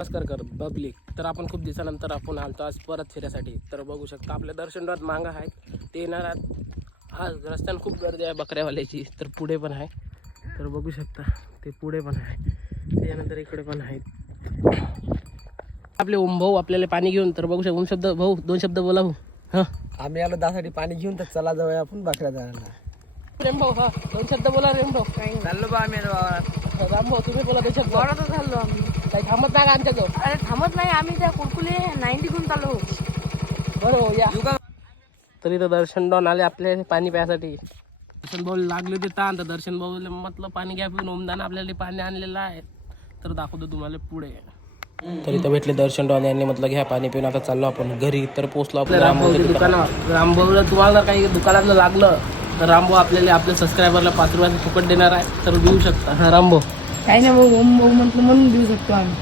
नमस्कार कर पब्लिक. तर आपण खूप दिवसानंतर आपण आलतो आज परत फिरायसाठी. तर बघू शकता आपल्या दर्शनरात मांगा आहेत ते येणार आज रस्त्यानं खूप गर्दी आहे बकऱ्यावाल्याची. तर पुढे पण आहे, तर बघू शकता ते पुढे पण आहे, त्याच्यानंतर इकडे पण आहेत आपले ओम भाऊ आपल्याला पाणी घेऊन. तर बघू शकता ओम शब्द भाऊ, 2 शब्द बोला भाऊ. हां आम्ही आलो दासाठी पाणी घेऊन, तर चला जाऊया आपण बकऱ्या जायला. रेम भाऊ, हा 2 शब्द बोला रेम भाऊ. चाललो बा आम्ही राम भाऊ तुम्ही बोला 2 शब्द. वावरातच चाललो आम्ही. काही थांबत नाही का आमच्याजवळ? अरे थांबत नाही, आम्ही त्या कुरकुले 90 घेऊन चाललो. बरोबर या. तरी तर दर्शन डॉन आले आपले पाणी प्यायसाठी. दर्शन भाऊ लागले ते ताण, तर दर्शन भाऊ म्हटलं पाणी घ्या पिऊन. ओमदान आपल्याला पाणी आणलेलं आहे, तर दाखवतो तुम्हाला पुढे. तरी तर भेटले दर्शन डॉन यांनी म्हटलं घ्या पाणी पिऊन. आता चाललो आपण घरी. तर पोहोचलो आपल्या रामभाऊच्या दुकानावर. रामभाऊला तुम्हाला जर काही दुकानातलं लागलं तर रामभाऊ आपल्याला आपल्या सबस्क्रायबरला 5 रुपयाचं फुकट देणार आहे, तर देऊ शकता. हा रामभाऊ काही नाही भाऊ, ओम भाऊ म्हटलं म्हणून देऊ शकतो आम्ही.